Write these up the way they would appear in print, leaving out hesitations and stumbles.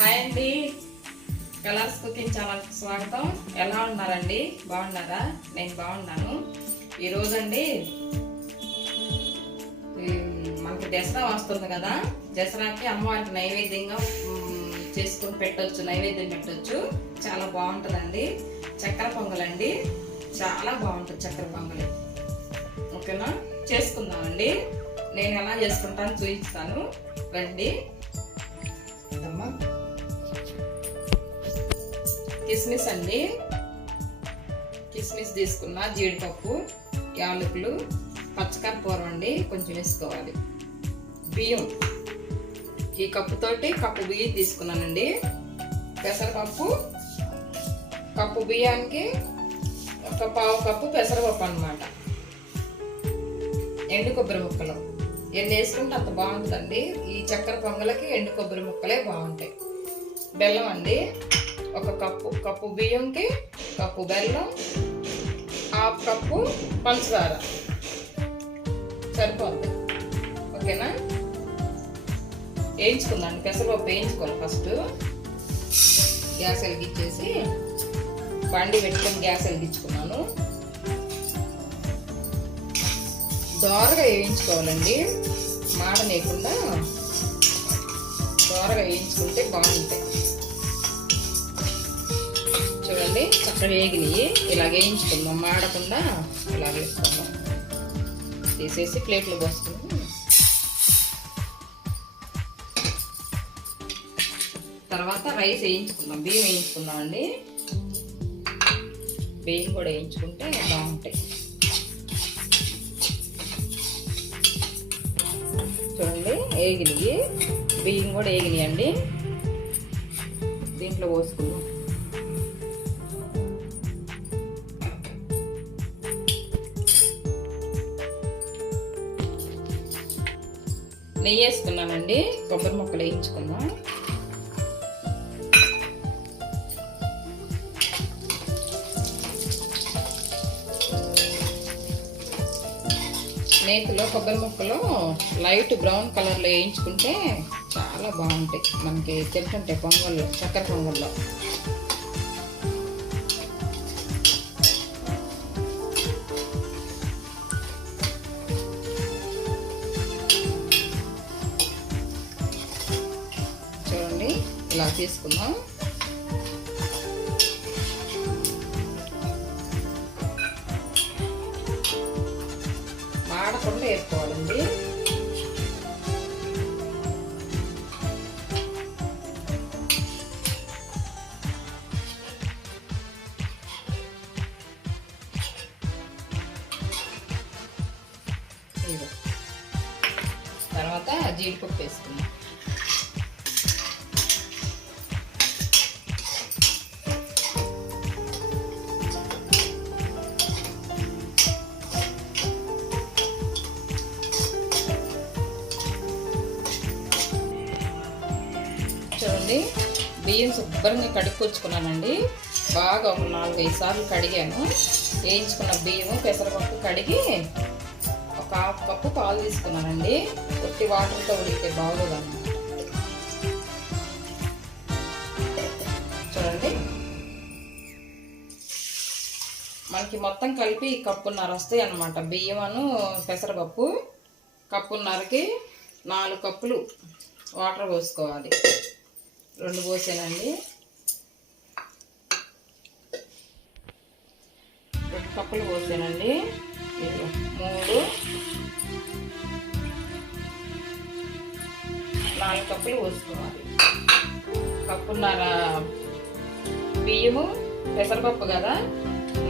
Hi అండి, colours cooking ఛానల్కి స్వాగతం. ఎలా ఉన్నారండి? బాగున్నారా? నేను బాగున్నాను. ఈరోజు అండి మనకి దసరా వస్తుంది కదా, దసరాకి అమ్మవారికి నైవేద్యంగా చేసుకుని పెట్టవచ్చు, నైవేద్యం పెట్టవచ్చు. చాలా బాగుంటుందండి. చక్కెర పొంగల్ అండి, చాలా బాగుంటుంది చక్కెర పొంగల్. ఓకేనా, చేసుకుందామండి. నేను ఎలా చేసుకుంటాను చూపిస్తాను, రండి. కిస్మిస్ అండి, కిస్మిస్ తీసుకున్నా, జీడిపప్పు, యాలకులు, పచ్చకర్పూరం అండి కొంచెం వేసుకోవాలి. బియ్యం ఈ కప్పుతోటి కప్పు బియ్యం తీసుకున్నానండి. పెసరపప్పు కప్పు బియ్యానికి ఒక పావు కప్పు పెసరపప్పు అన్నమాట. ఎండు కొబ్బరి ముక్కలు ఎన్ని వేసుకుంటే అంత బాగుంటుందండి. ఈ చక్కెర పొంగలకి ఎండు కొబ్బరి ముక్కలే బాగుంటాయి. బెల్లం అండి, ఒక కప్పు బియ్యంకి కప్పు బెల్లం, హాఫ్ కప్పు పంచదార సరిపోద్ది. ఓకేనా, వేయించుకుందాండి. పెసరపప్పు వేయించుకోవాలి. ఫస్ట్ గ్యాస్ వెలిగించేసి బండి పెట్టుకొని గ్యాస్ వెలిగించుకున్నాను. దోరగా వేయించుకోవాలండి, మాడనేయకుండా దోరగా వేయించుకుంటే బాగుంటాయి. చూడండి, చక్కగా వేగినాయి. ఇలా వేయించుకుందాం, మాడకుండా ఇలా వేసుకుందాం. తీసేసి ప్లేట్లో పోసుకుందాం. తర్వాత రైస్ వేయించుకుందాం, బియ్యం వేయించుకుందాం అండి. బియ్యం కూడా వేయించుకుంటే బాగుంటాయి. చూడండి, వేగినాయి, బియ్యం కూడా వేగినాయి అండి. దీంట్లో పోసుకుందాం. నెయ్యి వేసుకున్నానండి. కొబ్బరి ముక్కలు వేయించుకుందాం. నేతిలో కొబ్బరి ముక్కలు లైట్ బ్రౌన్ కలర్లో వేయించుకుంటే చాలా బాగుంటాయి మనకి తింటుంటే పొంగల్లో, చక్కెర పొంగల్లో. చూడండి, ఇలా తీసుకుందాం. మాడకుండా వేసుకోవాలండి. తర్వాత జీడిపప్పు వేసుకుందాం. చూడండి, బియ్యం శుభ్రంగా కడుక్కొచ్చుకున్నానండి. బాగా ఒక 4-5 సార్లు కడిగాను. వేయించుకున్న బియ్యము పెసరపప్పు కడిగి ఒక హాఫ్ కప్పు పాలు తీసుకున్నానండి. కొట్టి వాటర్తో ఉడికితే బాగోదన్నమాట. చూడండి, మనకి మొత్తం కలిపి కప్పున్నర వస్తాయి అన్నమాట. బియ్యమును పెసరపప్పు కప్పున్నరకి 4 కప్పులు వాటర్ పోసుకోవాలి. 2 పోసానండి. 2 కప్పులు పోసానండి. 3, 4 కప్పులు పోసుకోవాలి. కప్పున్నర బియ్యము పెసరపప్పు కదా,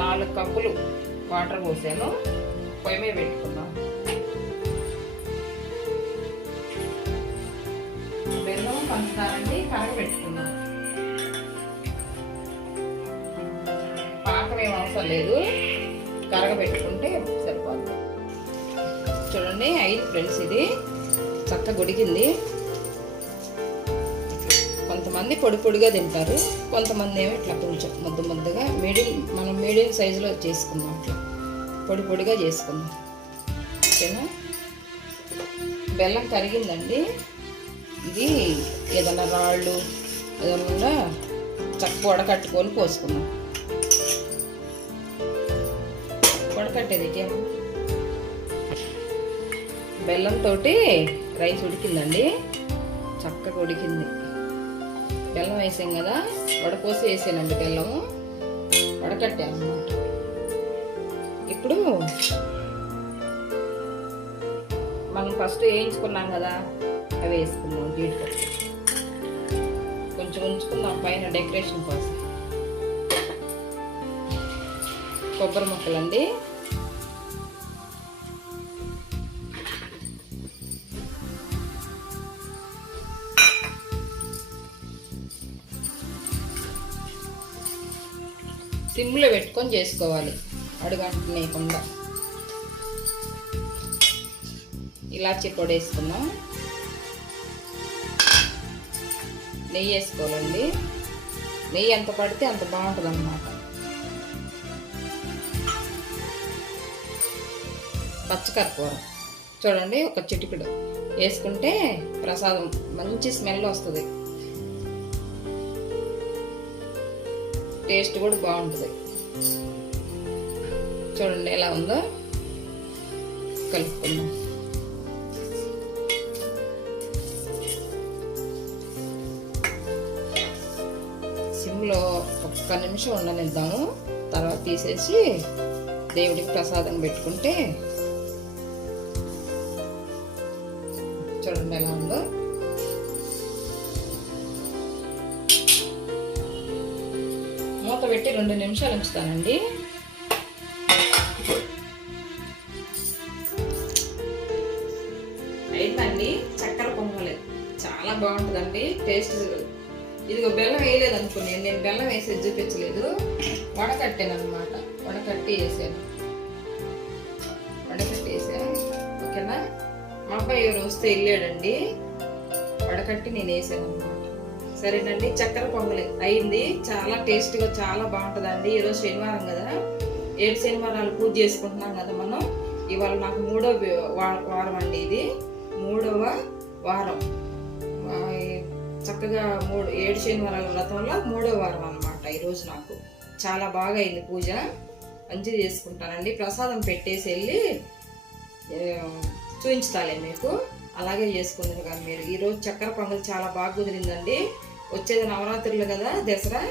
4 కప్పులు వాటర్ పోసాను. పొయ్యి మీద పెట్టుకుందాం. బెల్లం పంచదార అండి కరగబెట్టుకుందాం. పాకం ఏం అవసరం లేదు, కరగబెట్టుకుంటే సరిపోతుంది. చూడండి, 5 ఫ్రెండ్స్, ఇది చక్కగా ఉడికింది. కొంతమంది పొడి పొడిగా తింటారు, కొంతమంది ఏమో ఇట్లా కొంచెం ముద్దగా మనం మీడియం సైజులో చేసుకుందాం. అట్లా పొడి పొడిగా చేసుకుందాం. ఓకేనా, బెల్లం కరిగిందండి. ఇది ఏదైనా రాళ్ళు అదనంగా చక్క వడకట్టుకొని పోసుకుందాం. వడకట్టేది బెల్లంతో రైస్ ఉడికిందండి, చక్కగా ఉడికింది. బెల్లం వేసాం కదా, వడపోసి వేసానండి బెల్లము, వడకట్టాను అన్నమాట. ఇప్పుడు మనం ఫస్ట్ వేయించుకున్నాం కదా, అవి వేసుకుందాం. జీడిపప్పు కొంచెం ఉంచుకుందాం పైన డెకరేషన్ కోసం. కొబ్బరి ముక్కలండి, సిమ్లో పెట్టుకొని చేసుకోవాలి, అడుగంటనేయకుండా. ఇలాచి పొడి వేసుకుందాం, నెయ్యి వేసుకోవాలండి. నెయ్యి ఎంత పడితే అంత బాగుంటుంది అన్నమాట. పచ్చకర్పూరం చూడండి, ఒక చిటికెడు వేసుకుంటే ప్రసాదం మంచి స్మెల్ వస్తుంది, టేస్ట్ కూడా బాగుంటుంది. చూడండి ఎలా ఉందో, కలుపుకుందాం. సిమ్లో ఒక్క నిమిషం ఉండనిద్దాము, తర్వాత తీసేసి దేవుడికి ప్రసాదం పెట్టుకుంటే చూడండి ఎలా ఉందో. మూత పెట్టి 2 నిమిషాలు ఉంచుతానండి. అయిందండి చక్కెర పొంగలి, చాలా బాగుంటుందండి టేస్ట్. ఇదిగో బెల్లం వేయలేదు అనుకుని, నేను బెల్లం వేసి చూపించలేదు, వడకట్టాను అనమాట. వడకట్టి వేసాను, ఓకేనా. మా అబ్బాయి ఎవరు వస్తే వెళ్ళాడండి, వడకట్టి నేను వేసాను అనమాట. సరేనండి, చక్కెర పొంగలి అయింది. చాలా టేస్ట్గా చాలా బాగుంటుందండి. ఈరోజు శనివారం కదా, 7 శనివారాలు పూజ చేసుకుంటున్నాం కదా మనం. ఇవాళ నాకు 3వ వారం అండి, ఇది 3వ వారం. చక్కగా 7 శనివారాల వ్రతంలో 3వ వారం అనమాట ఈరోజు. నాకు చాలా బాగా అయింది పూజ, మంచిగా చేసుకుంటానండి. ప్రసాదం పెట్టేసి వెళ్ళి చూపించుతాలే మీకు, అలాగే చేసుకుందాం. కానీ మీరు ఈరోజు చక్కెర పొంగల్ చాలా బాగా కుదిరిందండి. వచ్చేది నవరాత్రులు కదా, దసరా,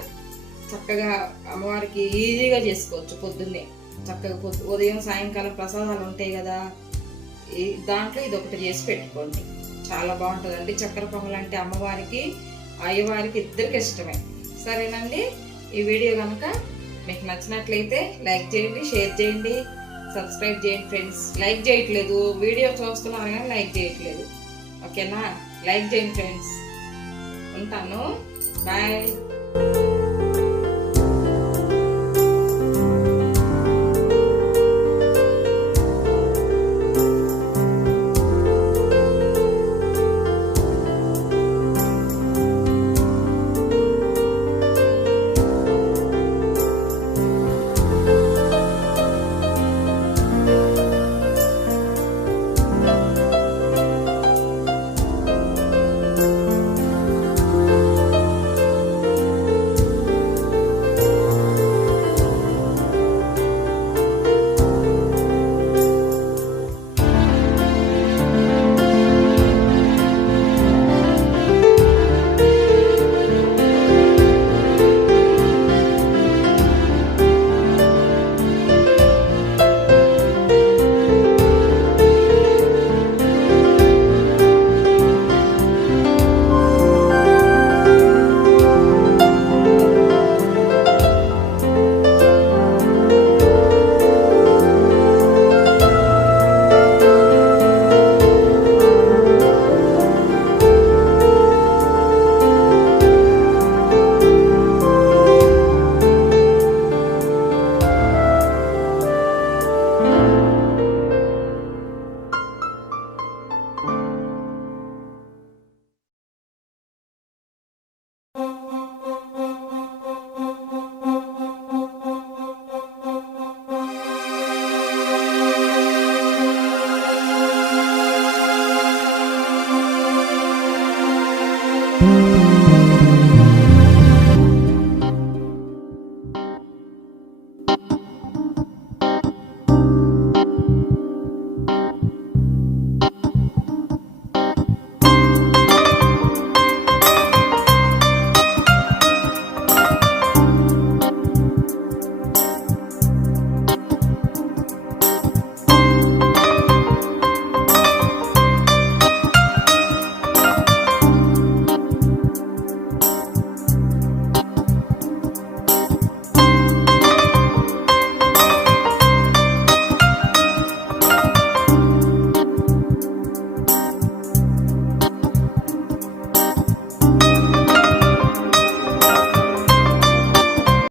చక్కగా అమ్మవారికి ఈజీగా చేసుకోవచ్చు. పొద్దున్నే చక్కగా ఉదయం సాయంకాలం ప్రసాదాలు ఉంటాయి కదా, దాంట్లో ఇది ఒకటి చేసి పెట్టుకోండి, చాలా బాగుంటుందండి. చక్కెర పొంగల్ అంటే అమ్మవారికి అయ్యవారికి ఇద్దరికి ఇష్టమే. సరేనండి, ఈ వీడియో కనుక మీకు నచ్చినట్లయితే లైక్ చేయండి, షేర్ చేయండి, సబ్స్క్రైబ్ చేయండి. ఫ్రెండ్స్ లైక్ చేయట్లేదు, వీడియో చూస్తున్నారు కానీ లైక్ చేయట్లేదు, ఓకేనా. లైక్ చేయండి ఫ్రెండ్స్. ఉంటాను, బాయ్.